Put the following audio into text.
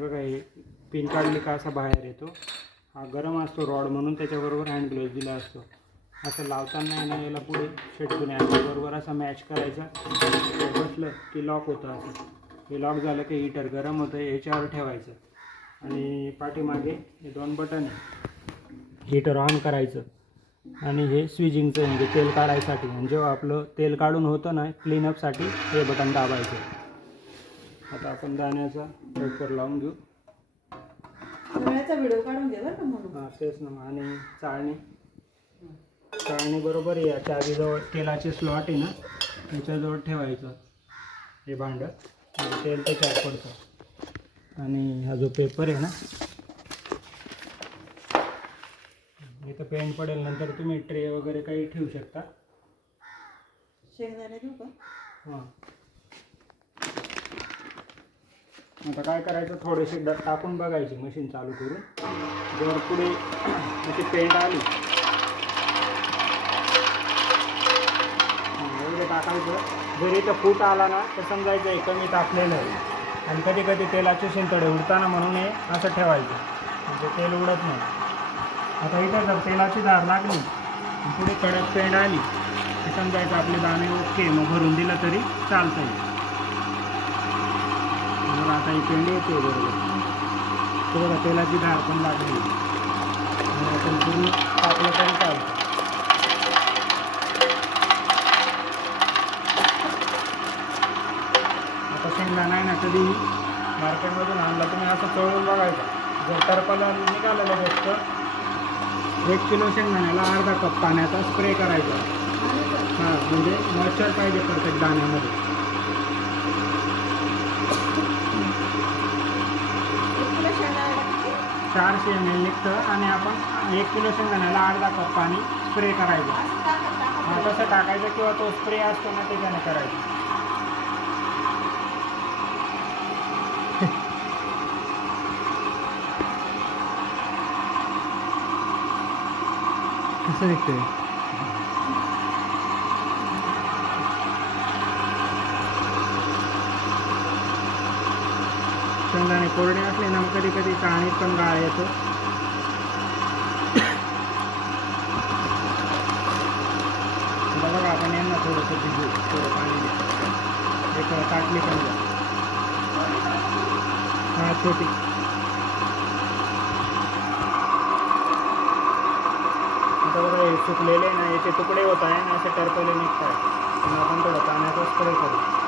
बघा हे पिन काढली का असा बाहेर येतो. हा गरम असतो रॉड म्हणून त्याच्याबरोबर हँड ग्लोव्ज दिला असतो. असं लावताना आहे ना याला पुढे शेटकून बरोबर असं मॅच करायचा. बसलं की लॉक होतं. असं हे लॉक झालं की हीटर गरम होतं, याच्यावर ठेवायचं आणि पाठीमागे हे 2 बटन आहे. हीटर ऑन करायचं आणि हे स्विचिंगचं म्हणजे तेल काढायसाठी. आणि जेव्हा आपलं तेल काढून होतं ना क्लीनअपसाठी हे बटन दाबायचं. आता आपण दाण्याचा पेपर लावून घेऊ. दाण्याचा व्हिडिओ काढून घे बरं का म्हणून. हां तेच ना. आणि चाळणी बरोबर या चावीजवळ तेलाचे स्लॉट आहे ना त्याच्याजवळ ठेवायचं हे भांडं. तेल त्याच्यात पडतं. आणि हा जो पेपर आहे ना इथं पेंट पडेल. नंतर तुम्ही ट्रे वगैरे काही ठेवू शकता. शेंगदाणे देऊ का? हां आता काय करायचं, थोडेसे टाकून बघायची मशीन चालू करून. जर पुढे अशी पेंट आली एवढे टाकायचं. जर इथं फूट आला ना तर समजायचं हे कमी टाकलेलं आहे. आणि कधी कधी तेलाचे शेंतडे उडताना म्हणून हे असं ठेवायचं म्हणजे तेल उडत नाही. आता इथं जर तेलाची धार लागली पुढे कडक पेंट आली तर समजायचं आपले दाणे ओके, मग भरून दिलं तरी चालतं आहे. आता ही पेंड येते बरोबर. तर बघा तेलाची धार पण लागली आणि आपण पूर्ण टाकलं तरी चालतं. आता शेंगदाणा आहे ना कधी मार्केटमधून आणला तुम्ही असं चळून बघायचा. जर टरपाला निघालेलं जास्त 1 किलो शेंगदाण्याला अर्धा कप पाण्याचा स्प्रे करायचा. हां म्हणजे मॉइश्चर पाहिजे प्रत्येक दाण्यामध्ये. 400 ml निघतं आणि आपण 1 किलो शेंगदाण्याला अर्धा कप पाणी स्प्रे करायचं. हां तसं टाकायचं किंवा तो स्प्रे असतो ना त्याच्याने करायचं. कसं निघतंय शेंगदाणे कोरडे असले ना मग कधी कधी चाळणीत पण गाळ येतो. आता बघा आपण यांना थोडंसं भिजू, थोडं पाणी द्या. एक ताटली पण द्या. हां छोटी. आता बघा हे सुकलेले ना याचे तुकडे होत आहे ना असे टरपले निघत आहे. आपण थोडं पाण्याचा स्प्रे करू.